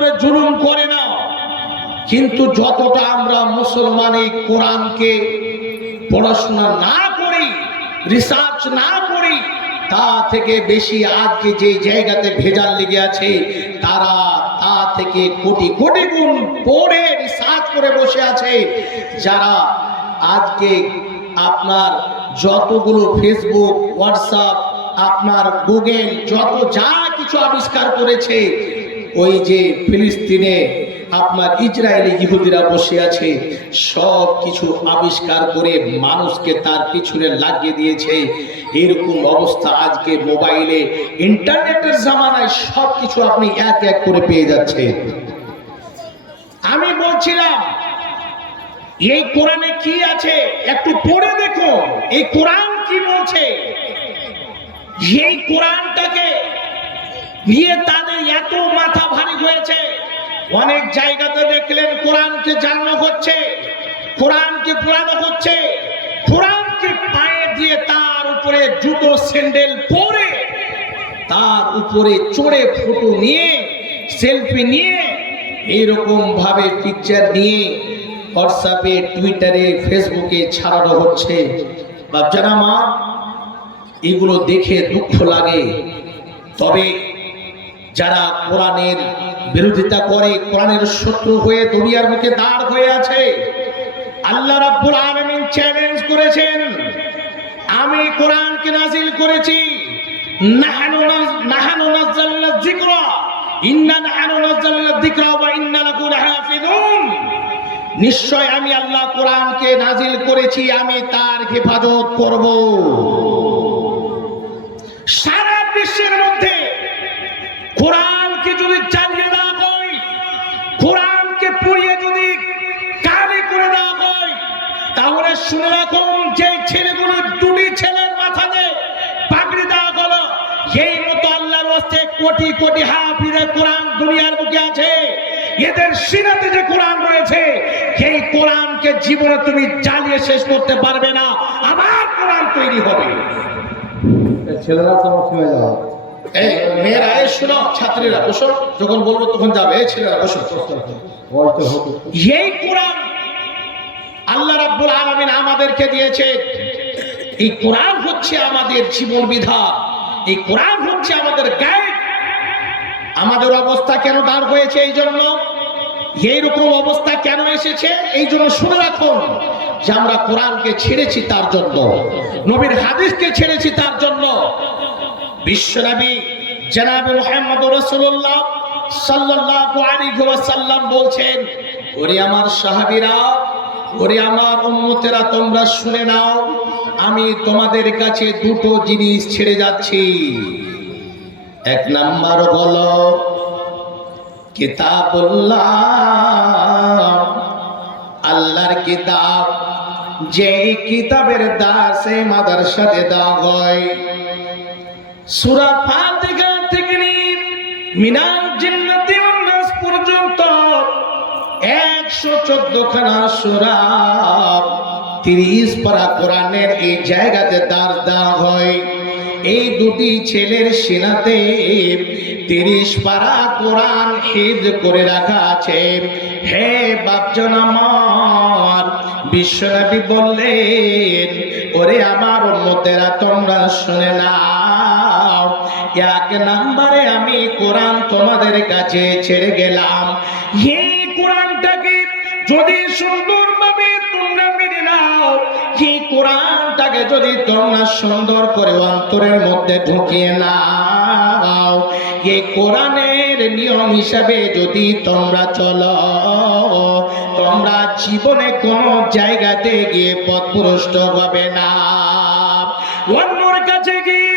উপরে জুলুম করে না, কিন্তু যতটা আমরা মুসলমান এই কোরআনকে পড়াশোনা না করি, রিসার্চ না করি, তা থেকে বেশি আজকে যে জায়গাতে ভেজাল লেগে আছে, তারা তা থেকে কোটি কোটি গুণ পড়ে রিসার্চ করে বসে আছে। যারা আজকে আপনার যতগুলো ফেসবুক, হোয়াটসঅ্যাপ, আপনার গুগল, যত যা কিছু আবিষ্কার করেছে, ওই যে ফিলিস্তিনে আপনার ইসরায়েলি ইহুদিরা বসে আছে, সব কিছু আবিষ্কার করে মানুষকে তার পিছনে লাগিয়ে দিয়েছে। এরকম অবস্থা আজকে মোবাইলে, ইন্টারনেটের জামানায় সব কিছু আপনি এক এক করে পেয়ে যাচ্ছে। আমি বলছিলাম এই কোরআনে কি আছে একটু পড়ে দেখো, এই কোরআন কি বলছে। এই কোরআনটাকে নিয়ে তাদের এত মাথা ভারী হয়েছে। অনেক জায়গাতে দেখলেন কোরআনকে জানানো হচ্ছে, কোরআনকে পড়ানো হচ্ছে, কোরআনকে পায়ে দিয়ে তার উপরে জুতো স্যান্ডেল পরে তার উপরে চড়ে ফটো নিয়ে, সেলফি নিয়ে, এইরকম ভাবে পিকচার নিয়ে হোয়াটসঅ্যাপে, টুইটারে, ফেসবুকে ছাড়ানো হচ্ছে। বাচ্চারা মা, এগুলো দেখে দুঃখ লাগে। তবে যারা কোরআনের বিরোধিতা করে, কোরআনের শত্রু হয়ে দুনিয়ার মুখে দাঁড় হয়ে আছে, আল্লাহ রাব্বুল আলামিন চ্যালেঞ্জ করেছেন, আমি কোরআনকে নাজিল করেছি, নাহনু নাযালনা যিকরা ইন্না নাহনু নাযালনা যিকরা ওয়া ইন্না লাহু লাহাফিজুন। নিশ্চয় আমি আল্লাহ কোরআনকে নাজিল করেছি, আমি তার হেফাজত করব। সারা বিশ্বের মধ্যে কোরআনকে যদি চালিয়ে দেওয়া হয়, কোরআনকে পড়িয়ে যদি কালি করে দেওয়া হয়, তাহলে শুনে রাখুন, যে ছেলেগুলো, দুটি ছেলের মাথাতে পাগড়ি দেওয়া হলো, এই মতো আল্লাহর ওয়াস্তে কোটি কোটি হাফিজে কোরআন দুনিয়ার বুকে আছে। এদের সিনাতে যে কোরআন রয়েছে, এই কোরআনকে জীবনে তুমি জ্বালিয়ে শেষ করতে পারবে না। আবার কোরআন তৈরি হবে। ছেলেরা তো হয়ে যাওয়া, মেয়েরা শোনো, ছাত্রীরা বসো, যখন বলবো তখন যাবে। ছেলেরা বসো। এই কোরআন আল্লাহ রাব্বুল আলামিন আমাদেরকে দিয়েছে। এই কোরআন হচ্ছে আমাদের জীবন বিধান, এই কোরআন হচ্ছে আমাদের গাইড। আমাদের অবস্থা কেন দাঁড় হয়েছে, এই জন্য এইরকম অবস্থা কেন এসেছে, এই জন্য শুনে রাখুন যে আমরা কোরআনকে ছেড়েছি তার জন্য, নবীর হাদিসকে ছেড়েছি তার জন্য। বিশ্বনবী জনাবে মুহাম্মদ রাসূলুল্লাহ সাল্লাল্লাহু আলাইহি ওয়াসাল্লাম বলছেন, ওরে আমার সাহাবীরা, ওরে আমার উম্মতেরা, তোমরা শুনে নাও, আমি তোমাদের কাছে দুটো জিনিস ছেড়ে যাচ্ছি। এক নাম্বার হলো কিতাবুল্লাহ, আল্লাহর কিতাব, যে কিতাবের দাসে মাদ্রাসাতে দেওয়া হয়। সূরা ফাতিহা থেকে নিয়ে মিনাল জিন্নাতি ওয়ান নাস পর্যন্ত 114 খানা সূরা, 30 পারা কোরআনের এই জায়গাতে দাঁড় দেওয়া হয়। এই দুটি ছেলের সিনাতে 30 পারা কোরআন হিফজ করে রাখা আছে। হে বাপজন আমার, বিশ্বনবী বললেন, ওরে আমার উম্মতেরা, তোমরা শুনে নাও, এক নম্বরে আমি কোরআন তোমাদের কাছে ছেড়ে গেলাম। এই কোরআনটাকে যদি সুন্দরভাবে তোমরা মেনে নাও, এই কোরআনটাকে যদি তোমরা সুন্দর করে অন্তরের মধ্যে ঢুকিয়ে নাও, এই কোরআনের নিয়ম হিসাবে যদি তোমরা চলো, তোমরা জীবনে কোনো জায়গাতে গিয়ে পথভ্রষ্ট হবে না। অন্যর কাছে গিয়ে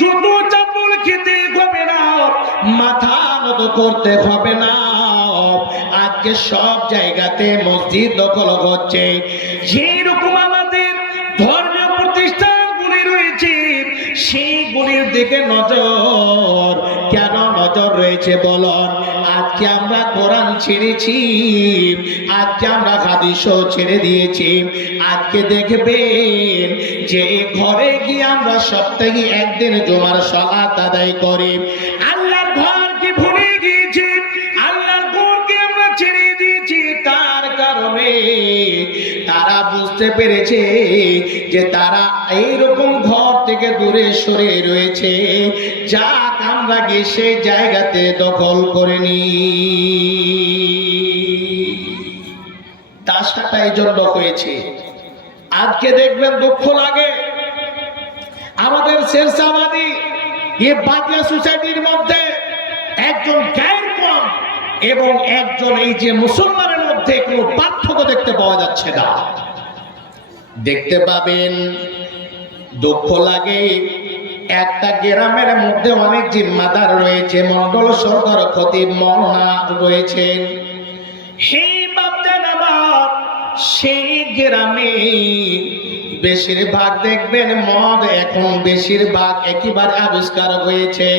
জুতো চাপল খেতে হবে না, মাথা নত করতে হবে না। আজকে সব জায়গাতে মসজিদ দখল হচ্ছে। যেরকম আমাদের ধর্মীয় প্রতিষ্ঠানগুলি রয়েছে, সেইগুলির দিকে নজর কেন নজর রয়েছে বলুন? আজকে আমরা কোরআন ছেড়েছি, আজকে আমরা হাদিসও ছেড়ে দিয়েছি। আজকে দেখবেন যে ঘরে গিয়ে আমরা সপ্তাহে একদিন জুমার সালাত আদায় করি, আল্লাহর ঘরকে ভুলে গিয়েছি, আল্লাহর বুঝতে পেরেছে যে তারা এইরকম ঘর থেকে দূরে সরে রয়েছে, যাক আমরা গিয়ে সেই জায়গাতে দখল করে নি। দাসাটা এই জন্য হয়েছে। আজকে দেখবেন দুঃখ লাগে, আমাদের শেরশাবাদী বাদিয়া সোসাইটির মধ্যে একজন গায়ের কম এবং একজন এই যে মুসলমানের মধ্যে কোনো পার্থক্য দেখতে পাওয়া যাচ্ছে না। দেখতে পাবেন, দুঃখ লাগে, একটা গ্রামের মধ্যে অনেক জিম্মাদার রয়েছে, মন্ডল সরকার খতিব মওলানা রয়েছেন। সেই গ্রামে বেশিরভাগ দেখবেন মদ এখন বেশিরভাগ একেবারে আবিষ্কার হয়েছে।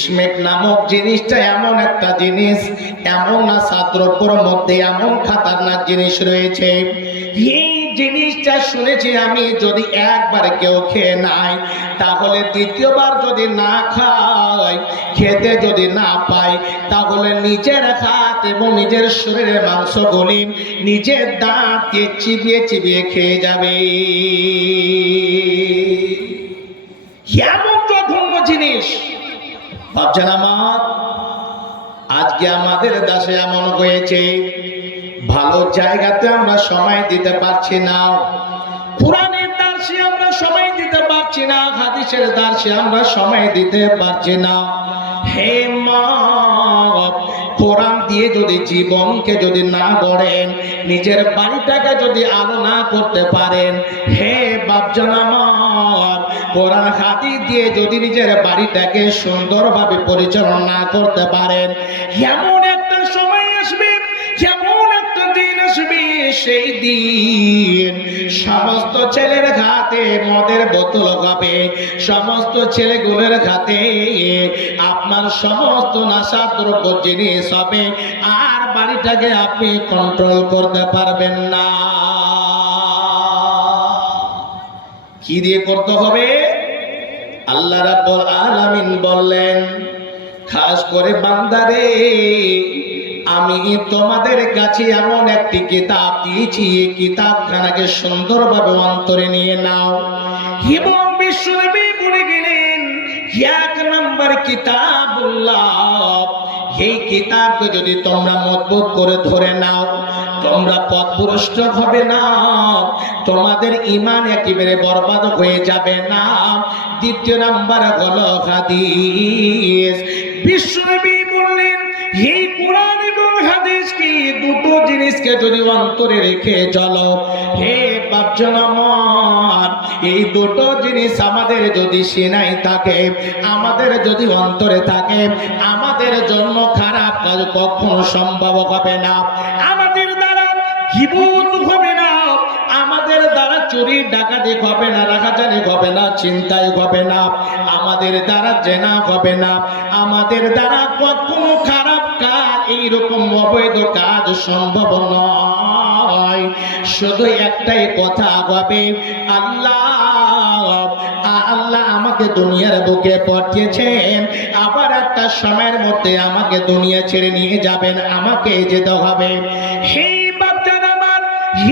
স্মেক নামক জিনিসটা এমন একটা জিনিস, এমন না ছাত্রপুর মধ্যে এমন খাতারনাক জিনিস রয়েছে। এই জিনিসটা শুনেছি আমি, যদি একবার কেউ খেয়ে নাই তাহলে দ্বিতীয়বার যদি না খায়, খেতে যদি না পায়, তাহলে নিজের হাত এবং নিজের শরীরের মাংসগুলি নিজের দাঁত দিয়ে চিবিয়ে চিবিয়ে খেয়ে যাবে। এমন জঘন্য জিনিস। ভাবছেন আমার, আজকে আমাদের দেশে এমন হয়েছে, ভালো জায়গাতে আমরা সময় দিতে পারছি না, কোরআনের দার্সে আমরা সময় দিতে পারছি না, হাদিসের দার্সে আমরা সময় দিতে পারছি না। হে মা, কোরআন দিয়ে যদি জীবনকে যদি না গড়েন, নিজের বাড়িটাকে যদি আলো না করতে পারেন, হে বাপজান আমার, কোরআন হাদিস দিয়ে যদি নিজের বাড়িটাকে সুন্দরভাবে পরিচালনা না করতে পারেন, এমন একটা সময় আসবে, এমন একটা দিন আসবে, সেই দিন সমস্ত ছেলের হাতে মদের বোতল হবে, সমস্ত ছেলেগুলোর হাতে আপনার সমস্ত নেশাদ্রব্য জিনিস হবে, আর বাড়িটাকে আপনি কন্ট্রোল করতে পারবেন না। কি দিয়ে করতে হবে? আল্লাহ রাব্বুল আলামিন বললেন, খাস করে বান্দারে, আমি তোমাদের কাছে এমন একটি কিতাব দিয়েছি, এই কিতাবখানাকে সুন্দরভাবে অন্তরে নিয়ে নাও। এবং বিশ্বনবী বলে গেলেন, এক নম্বর কিতাবুল্লাহ, এই কিতাবকে যদি তোমরা মজবুত করে ধরে নাও, তোমরা পথভ্রষ্ট হবে না, তোমাদের ঈমান একেবারে বরবাদ হয়ে যাবে না। দ্বিতীয় নাম্বার হলো হাদিস। বিশ্বনবী বললেন, এই কোরআন এবং হাদিস কি দুটো জিনিসকে যদি অন্তরে রেখে চলো, হে বাপজন আমার, এই দুটো জিনিস আমাদের যদি সিনায় থাকে, আমাদের যদি অন্তরে থাকে, আমাদের জন্য খারাপ কাজ কখনো সম্ভব হবে না। আমাদের দ্বারা গীবত হবে না, আমাদের দ্বারা চুরি ডাকাতি হবে না, রাখাজানি হবে না, চিন্তাই হবে না, আমাদের দ্বারা জেনা হবে না, আমাদের দ্বারা কখনো খারাপ কাজ, এইরকম অবৈধ কাজ সম্ভব নয়। শুধু একটাই কথা হবে, আল্লাহ আমাকে দুনিয়ার বুকে পাঠিয়েছেন, আবার একটা সময়ের মধ্যে আমাকে দুনিয়া ছেড়ে নিয়ে যাবেন, আমাকে যেতে হবে। সেই বাচ্চারা আমার,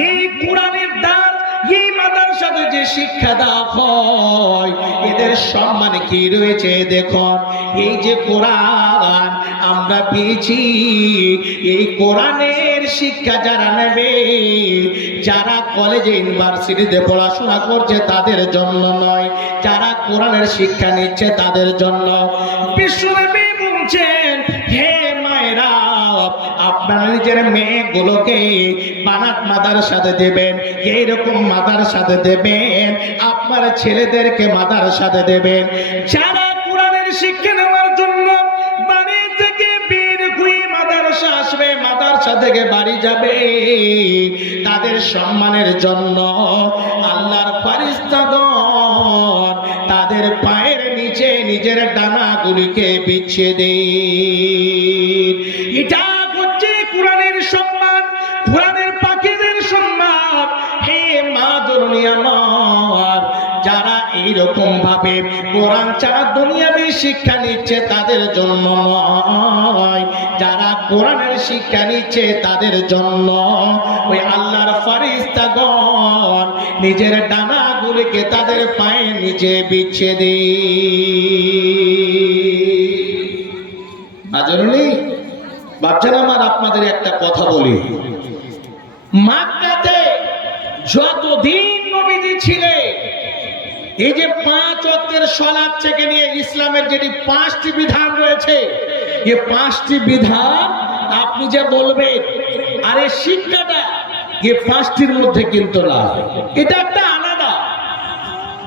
এই কোরআনের দাস, এই মাদ্রাসাতে যে শিক্ষা দেওয়া হয়, এদের সম্মান কি রয়েছে দেখুন। এই যে কোরআন আমরা পেয়েছি, এই কোরআনের শিক্ষা যারা নেবে, যারা কলেজে ইউনিভার্সিটিতে পড়াশোনা করছে তাদের জন্য নয়, যারা কোরআনের শিক্ষা নিচ্ছে তাদের জন্য। বিশ্বনবী বলছেন, হে মায়েরা, আপনারা নিজের মেয়েগুলোকে বানাত মাদ্রাসাতে দেবেন, এইরকম মাদ্রাসাতে দেবেন, আপনার ছেলেদেরকে মাদ্রাসাতে দেবেন। যারা কোরআনের শিক্ষা নেওয়ার জন্য বাড়ি থেকে বের হয়ে মাদ্রাসা আসবে, মাদ্রাসা থেকে বাড়ি যাবে, তাদের সম্মানের জন্য আল্লাহর ফেরেশতাগণ তাদের পায়ের নিচে নিজের ডানাগুলিকে বিছিয়ে দেন। এটা হচ্ছে কোরআনের সম্মান, কোরআনের পাখিদের সম্মান। হে মা জননী আমার, যারা এইরকম ভাবে কোরআন ছাড়া দুনিয়াবী শিক্ষা নিচ্ছে তাদের জন্য নয়, যারা কোরআনের শিক্ষা নিচ্ছে তাদের জন্য ওই আল্লাহর ফেরেশতাগণ নিজের ডানাগুলিকে তাদের পায়ের নিচে বিছিয়ে দেয়। আজরুলি বাচ্চারা আমার, আপনাদের একটা কথা বলি, মক্কাতে যতদিন নবীজি ছিলেন, এই যে 5 ওয়াক্তের সালাত থেকে নিয়ে ইসলামের যেটি 5টি বিধান রয়েছে, এই 5টি বিধান আপনি যে বলবেন আরে শিক্ষাটা এই 5টির মধ্যে কিন্তু না, এটা একটা আলাদা।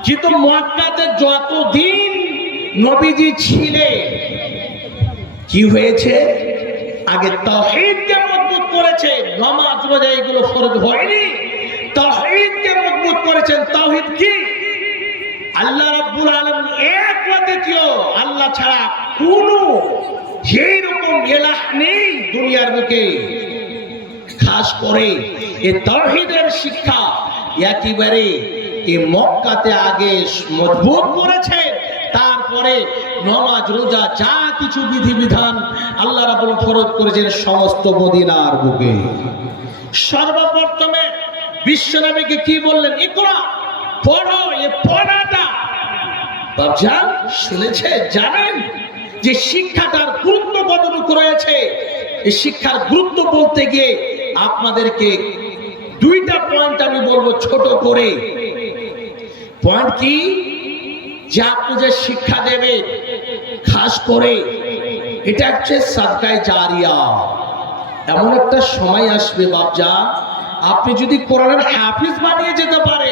কিন্তু মক্কাতে যতদিন নবীজি ছিলেন কি হয়েছে, আগে তাওহীদকে মজবুত করেছে, নামাজ রোজা এগুলো ফরজ হয়নি, তাওহীদকে মজবুত করেছেন। তাওহীদ কি? আল্লাহ রাব্বুল আলামিন এক অদ্বিতীয়, আল্লাহ ছাড়া কোনো যেই রকম ইলাহ নেই দুনিয়ার বুকে। খাস করে এই তাওহীদের শিক্ষা একেবারে এই মক্কাতে আগে মজবুত করেছেন, তারপরে নামাজ রোজা যা কিছু বিধিবিধান আল্লাহ রাব্বুল ফরজ করেছেন সমস্ত মদিনার বুকে। সর্বপ্রথমে বিশ্বনবীকে কি বললেন? ইকরা, পড়ো। এই পড়াটা বাপজান শুনেছে, জানেন যে শিক্ষাটার গুরুত্ব কতটুকু রয়েছে? এই শিক্ষার গুরুত্ব বলতে গিয়ে আপনাদেরকে 2টা পয়েন্ট আমি বলবো ছোট করে। পয়েন্ট কি? যে আপনি যে শিক্ষা দেবেন, খাস করে এটা হচ্ছে সাদকায়ে জারিয়া। এমন একটা সময় আসবে বাপজান, আপনি যদি কোরআনের হাফিজ বানিয়ে যেতে পারে,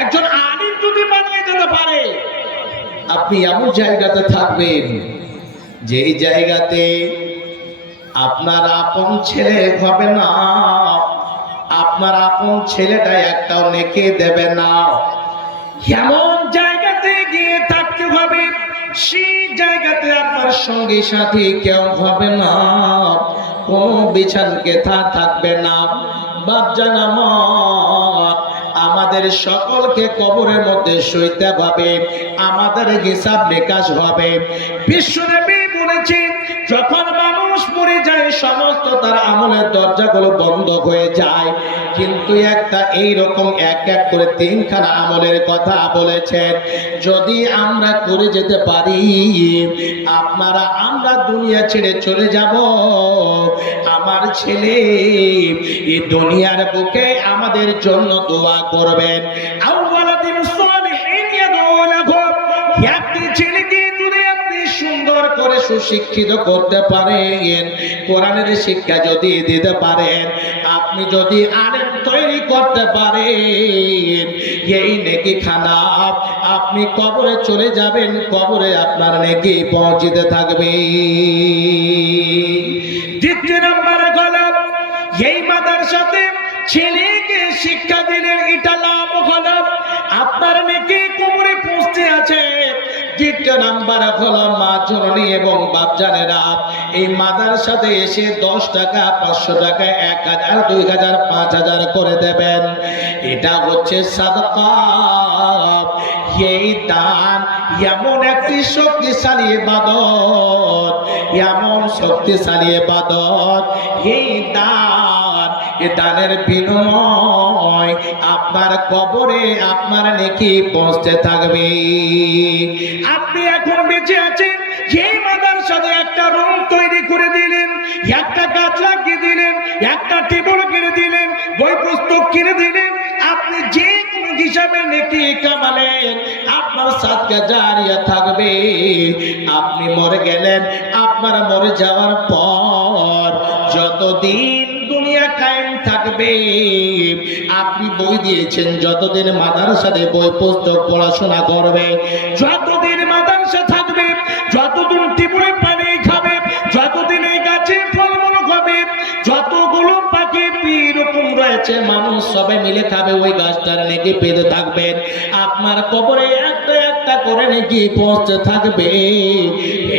একজন আলিম যদি বানিয়ে যেতে পারে, আপনি এমন জায়গাতে থাকবেন যে এই জায়গাতে আপনার আপন ছেলে হবে না, আপনার আপন ছেলেটা একটাও নেকি দেবে না। এমন জায়গাতে গিয়ে থাকতে হবে, সেই জায়গাতে আপনার সঙ্গী সাথী কেউ হবে না, কোন বিছানকে থাকবে না। বাপজান আমার, আমাদের সকলকে কবরের মধ্যে শুইতে হবে, আমাদের হিসাব নিকাশ হবে। বিশ্বনবী বলেছেন, যখন মানুষ মরে যায় সমস্ত তার আমলের দরজাগুলো বন্ধ হয়ে যায়, কিন্তু একটা এইরকম এক এক করে 3খানা আমলের কথা বলেছেন, যদি আমরা করে যেতে পারি, আমরা দুনিয়া ছেড়ে চলে যাব। আমার ছেলে এই দুনিয়ার বুকে আমাদের জন্য দোয়া করবেন। আউওয়ালাদিন সালিহিন ইয়াদউ লাহুম, একটি ছেলেকে যদি আপনি সুন্দর করে সুশিক্ষিত করতে পারেন, কোরআনের শিক্ষা যদি দিতে পারেন, আপনি যদি আলেম তৈরি করতে পারেন, এই নেকি খানা আপনি কবরে চলে যাবেন, কবরে আপনার নেকি পৌঁছতে থাকবে। দ্বিতীয় নম্বরে গলাপ, এই মাদ্রাসাতে ছেলেকে শিক্ষা দিলেন, এটা লাভ হলো, আপনার নেকি কবরে পৌঁছতে আছে। দ্বিতীয় নাম্বার হলো মা জননী এবং বাপজানেরা এই মাদ্রাসাতে এসে 10 টাকা 500 টাকা 1000 2000 5000 করে দেবেন, এটা হচ্ছে সাদকা। এই দান এমন একটি শক্তিশালী ইবাদত, এমন শক্তিশালী ইবাদত, এই দান, এই দানের বিনিময় আপনার কবরে আপনার নেকি পৌঁছতে থাকবে। আপনি এখন বেঁচে আছেন, এই মাদ্রাসাতে একটা রুম তৈরি করে দিলেন, একটা গাছ লাগিয়ে দিলেন, একটা টেবিল কিনে দিলেন, বই পুস্তক কিনে দিলেন, আপনি যে কোনো হিসাবে নেকি কামালেন, আপনার সাদকা জারিয়া থাকবে। আপনি মরে গেলেন, আপনার মরে যাওয়ার পর যতদিন দুনিয়া কায়েম থাকবে, আপনি বই দিয়েছেন, যতদিন মাদ্রাসাতে বই পুস্তক পড়াশোনা করবে, যতদিন মাদ্রাসা থাকবে, যতদিন টিপুরে পানি খাবে, যতদিন এই গাছে ফলমূল খাবে, যতগুলো পাখি এরকম রয়েছে মানুষ সবাই মিলে খাবে, ওই গাছটার নেকি পেতে থাকবেন, আপনার কবরে একটা একটা করে নেকি পৌঁছতে থাকবে।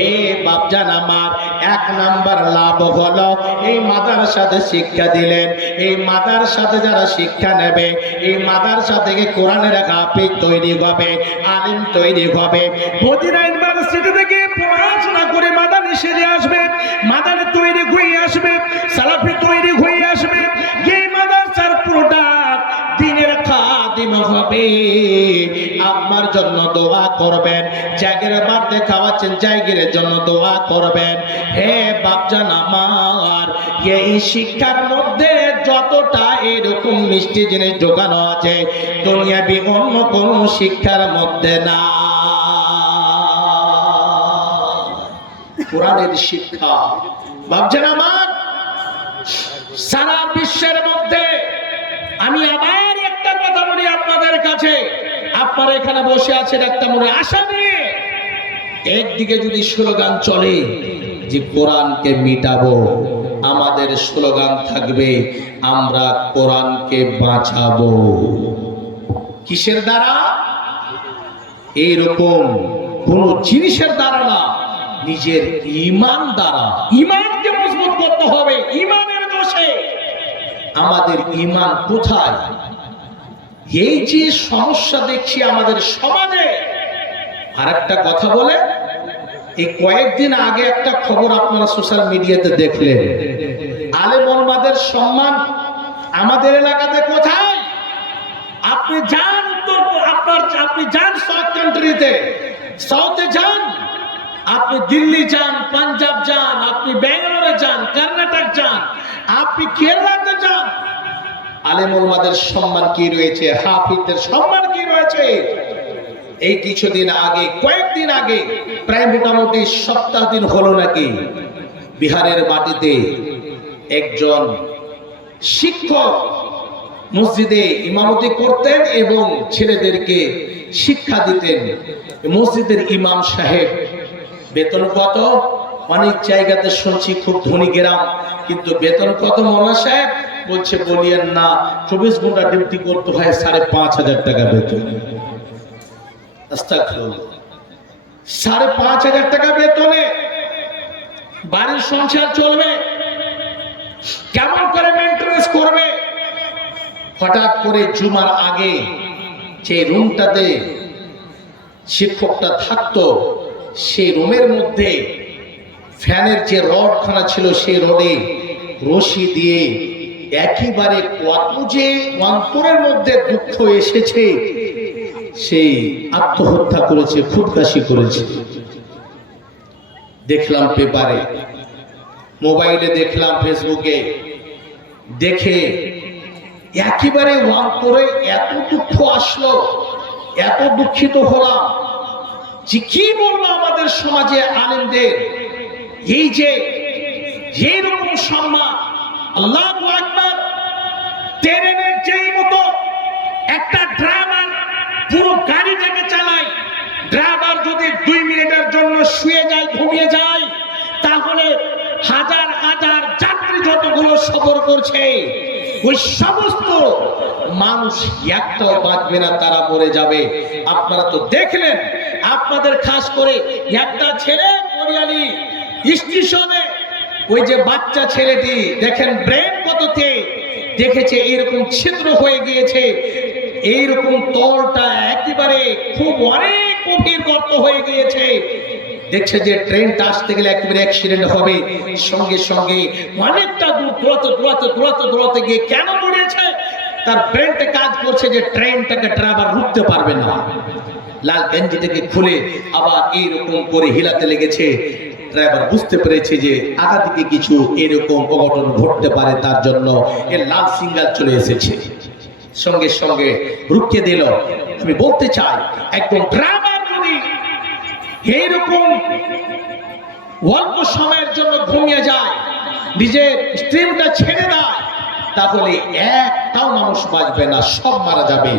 এ বাপজান আমার, 1 নাম্বার লাভ হলো এই মাদ্রাসাতে শিক্ষা দিলেন, এই মাদ্রাসাতে যারা শিক্ষা নেবে, এই মাদ্রাসা থেকে কোরআনের হাফেজ তৈরি হবে, আলিম তৈরি হবে। মদিনা ইউনিভার্সিটি থেকে পড়াশোনা করে মাদানি সেরে আসবে, মাদানি তৈরি হয়ে হবে আমার জন্য দোয়া করবেন। জায়গের বাড়তে খাওয়াচ্ছেন, জায়গের জন্য দোয়া করবেন। হে বাপজান আমার, এই শিক্ষার মধ্যে যতটা এরকম মিষ্টি জিনিস ঢোকানো আছে দুনিয়াবি অন্য কোন শিক্ষার মধ্যে না। কোরআনের শিক্ষা বাপজান আমার, সারা বিশ্বের মধ্যে আমি আবার একটা কথা বলি আপনাদের কাছে, আপনারা এখানে বসে আছেন একটা মনে আশা নিয়ে। একদিকে যদি স্লোগান চলে যে কোরআনকে মিটাবো, আমাদের স্লোগান থাকবে আমরা কোরআনকে বাঁচাবো। কিসের দ্বারা? এইরকম কোন জিনিসের দ্বারা না, নিজের ঈমান দ্বারা। ঈমানকে মজবুত করতে হবে। ঈমানের দোষে আমাদের ঈমান কোথায়? এই যে সমস্যা দেখছি আমাদের সমাজে। আর একটা কথা বলে, এই কয়েকদিন আগে একটা খবর আপনারা সোশ্যাল মিডিয়াতে দেখলেন, আলেম ওলামাদের সম্মান আমাদের এলাকাতে কোথায়? আপনি যান উত্তর, আপনি যান সাউথ কান্ট্রিতে, সাউথে যান, আপনি দিল্লি যান, পাঞ্জাব যান, আপনি ব্যাঙ্গালোরে যান, কর্ণাটক যান, আপনি কেরালাতে যান, আলেম ওলামাদের সম্মান কি রয়েছে, হাফিজদের সম্মান কি রয়েছে। এই কিছুদিন আগে, কয়েকদিন আগে, প্রায় মোটামুটি সপ্তাহ দিন হলো নাকি, বিহারের মাটিতে একজন শিক্ষক মসজিদে ইমামতি করতেন এবং ছেলেদেরকে শিক্ষা দিতেন। মসজিদের ইমাম সাহেব বেতন কত? অনেক জায়গাতে শুনছি খুব ধনী গ্রাম, কিন্তু বেতন কত মৌলানা সাহেব? বলছে বলিয়েন না, 24 ঘন্টা ডিউটি করতে হয়, 5,500 টাকা বেতন। 5,500 টাকা বেতনে বাড়ির সংসার চলবে? কেমন করে মেইনটেনেন্স করবে? হঠাৎ করে জুমার আগে যে রুমটাতে শিক্ষকটা থাকতো, সেই রুমের মধ্যে ফ্যানের যে রডখানা ছিল, সেই রডে রশি দিয়ে একেবারে কত যে অন্তরের মধ্যে দুঃখ এসেছে, সেই আত্মহত্যা করেছে, খুদকুশি করেছে। দেখলাম পেপারে, মোবাইলে দেখলাম, ফেসবুকে দেখে একেবারে অন্তরে এত দুঃখ আসলো, এত দুঃখিত হলাম যে কি বলবো আমাদের সমাজে আলেমদের এই যে এইরকম সম্মান। আল্লাহু আকবার। ট্রেনের যেই মতো একটা ড্রাইভার পুরো গাড়িটাকে চালায়, ড্রাইভার যদি 2 মিনিটের জন্য শুয়ে যায়, ঘুমিয়ে যায়, তাহলে হাজার হাজার যাত্রী যতগুলো সফর করছে, ওই সমস্ত মানুষ একটাও বাঁচবে না, তারা মরে যাবে। আপনারা তো দেখলেন, আপনাদের খাস করে একটা ছেলে বরিয়ালি স্টেশনে, ওই যে বাচ্চা ছেলেটি দেখেন ব্রেন কততে দেখেছে, এইরকম ছিদ্র হয়ে গিয়েছে, এইরকম তলটা একেবারে খুব অনেক গভীর গর্ত হয়ে গিয়েছে। দেখছে যে ট্রেনটা আসতে গেলে একেবারে অ্যাক্সিডেন্ট হবে, সঙ্গে সঙ্গে অনেকটা দূর দৌড়াতে গিয়ে কেন দৌড়িয়েছে? তার ব্রেনটা কাজ করছে যে ট্রেনটাকে ড্রাইভার রুখতে পারবে না। লাল গেঞ্জিটাকে খুলে আবার এইরকম করে হিলাতে লেগেছে। ড্রাইভার বুঝতে পেরেছে যে আগা থেকে কিছু এরকম অঘটন ঘটতে পারে, তার জন্য এর লাল সিগন্যাল চলে এসেছে, সঙ্গে সঙ্গে রুখে দিল। আমি বলতে চাই, একদম ড্রাইভার যদি এইরকম অল্প সময়ের জন্য ঘুমিয়ে যায়, নিজের স্ট্রিমটা ছেড়ে দেয়, তাহলে একটাও মানুষ বাঁচবে না, সব মারা যাবে।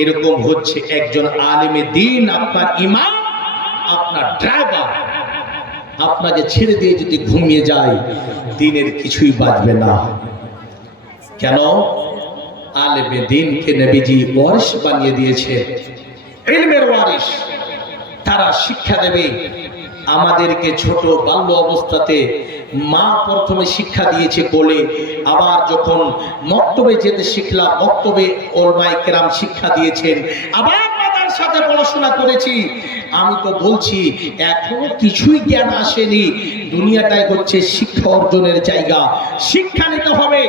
এরকম হচ্ছে একজন আলেমে দ্বীন, আপনার ইমাম, আপনার ড্রাইভার, আপনাকে ছেড়ে দিয়ে যদি ঘুমিয়ে যায়, দ্বীনের কিছুই বাঁচবে না। কেন? আলেমে দ্বীনকে নবীজি ওয়ারিস বানিয়ে দিয়েছে, ইলমের ওয়ারিস। তারা শিক্ষা দেবে আমাদেরকে। ছোট বাল্য অবস্থাতে মা প্রথমে শিক্ষা দিয়েছে কোলে, আবার যখন মক্তবে যেতে শিখলাম, মক্তবে ওলামায়ে কেরাম শিক্ষা দিয়েছেন, আবার মাতার সাথে পড়াশোনা করেছি। আমি তো বলছি এখনো কিছুই জ্ঞান আসেনি। দুনিয়াটাই হচ্ছে শিক্ষা অর্জনের জায়গা, শিক্ষা নিতে হবে।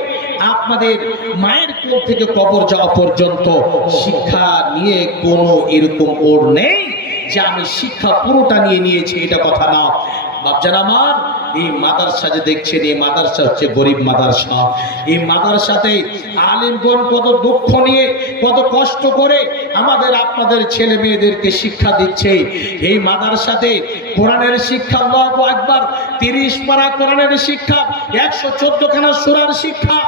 আপনাদের মায়ের কোল থেকে কবর যাওয়া পর্যন্ত শিক্ষা নিয়ে কোনো এরকম ওর নেই যে আমি শিক্ষা পুরোটা নিয়ে নিয়েছি, এটা কথা না। বাপজান আমার, এই মাদ্রাসা যে দেখছেন, এই মাদ্রাসা হচ্ছে গরিব মাদ্রাসা। এই মাদ্রাসাতে আলিমগণ কত দুঃখ নিয়ে, কত কষ্ট করে আমাদের আপনাদের ছেলে মেয়েদেরকে শিক্ষা দিচ্ছে। এই মাদ্রাসাতে কোরআনের শিক্ষা, আল্লাহু আকবার, 30 পারা কোরআনের শিক্ষা, 114 খানা সূরার শিক্ষা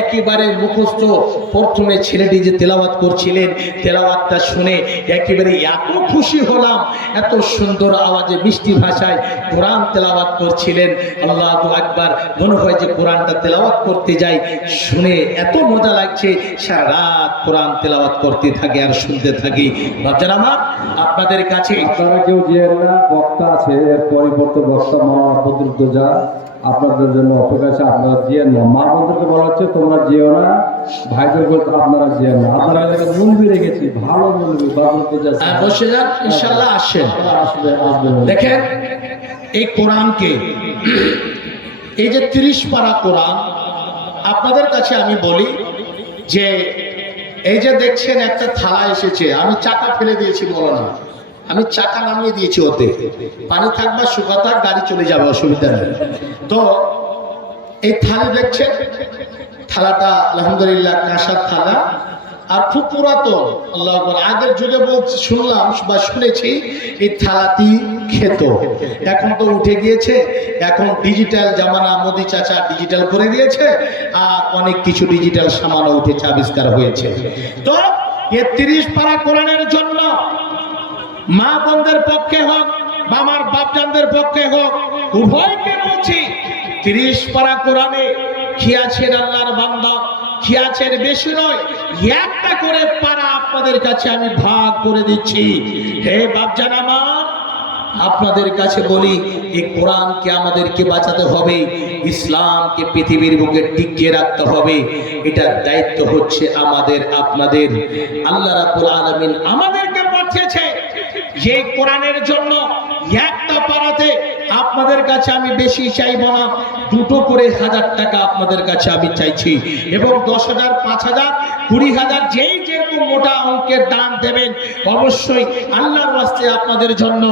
একেবারে মুখস্থ। প্রথমে ছেলেটি যে তেলাওয়াত করছিলেন, তেলাওয়াতটা শুনে একেবারে এত খুশি হলাম, এত সুন্দর আওয়াজে মিষ্টি ভাষায় কোরআন তেলাওয়াত করছিলেন। আল্লাহু আকবার, মনে হয় যে কোরআনটা তেলাওয়াত করতে যাই, শুনে এত মজা লাগছে, সারা রাত কোরআন তেলাওয়াত করতে থাকি আর শুনতে থাকি। ভাবছেন আমার আপনাদের কাছে আপনারা কেউ যেন না, বক্তা আছে এর পরিবর্তে বক্তা মাওলানা বদরুদ্দোজা আপনাদের জন্য অপেক্ষা আছে, আপনারা যেন না। মা বন্ধুকে বলা হচ্ছে তোমরা যেও না, ভাইদের বলতে আপনারা যেন না। আপনারা এলাকায় মন্দির রেখেছি, ভালো মন্দির বদরুদ্দোজা, বসে যান, ইনশাআল্লাহ আসেন। আসবেন। দেখেন এই কোরআনকে, এই যে 30 পারা কোরআন, আপনাদের কাছে আমি বলি যে এই যে দেখছেন একটা থালা এসেছে, আমি চাকা ফেলে দিয়েছি, বলো না, আমি চাকা নামিয়ে দিয়েছি, ওতে পানি থাকবে, শুকা থাক, গাড়ি চলে যাবে, অসুবিধা নেই। তো এই থালি দেখছেন, থালাটা আলহামদুলিল্লাহ কাঁসার থালা, আর খুব পুরাতন। আল্লাহু আকবার, আগের যুগে বলছি, শুনলাম বা শুনেছি এই থালাটি খেত, এখন তো উঠে গিয়েছে, এখন ডিজিটাল জামানা, মোদি চাচা ডিজিটাল করে দিয়েছে, আর অনেক কিছু ডিজিটাল সামানও উঠেছে, আবিষ্কার হয়েছে। তো এই 30 পারা কোরআনের জন্য মা বোনদের পক্ষে হোক বা আমার বাপজানদের পক্ষে হোক, উভয়কে বলছি, 30 পারা কোরআনে খিয়াছেন আল্লাহর বান্দা, খিয়াছেন বেশি নয়, একটা করে পারা আপনাদের কাছে আমি ভাগ করে দিচ্ছি। হে বাপজান আমার, আপনাদের কাছে বলি, এই কোরআনকে আমাদেরকে বাঁচাতে হবে, ইসলামকে পৃথিবীর বুকে টিকিয়ে রাখতে হবে। এটার দায়িত্ব হচ্ছে আমাদের আপনাদের। আল্লাহ রাব্বুল আলামিন আমাদেরকে পাঠিয়েছে যে কোরআনের জন্য একটা পারাতে আপনাদের কাছে আমি বেশি চাইব না, 2 করে 1000 টাকা আপনাদের কাছে আমি চাইছি, এবং 10,000, 5,000, 20,000 যেই যেরকম মোটা অঙ্কের দান দেবেন, অবশ্যই আল্লাহর ওয়াস্তে আপনাদের জন্য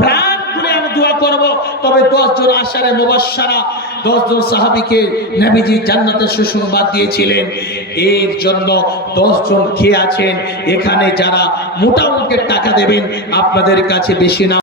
প্রাণ খুলে আমি দোয়া করব। তবে 10 জন আশারে মুবাশশারা, 10 জন সাহাবীকে নবীজি জান্নাতের সুসংবাদ দিয়েছিলেন, এর জন্য 10 জন কে আছেন এখানে যারা মোটা অঙ্কের টাকা দেবেন, আপনাদের কাছে বেশি না।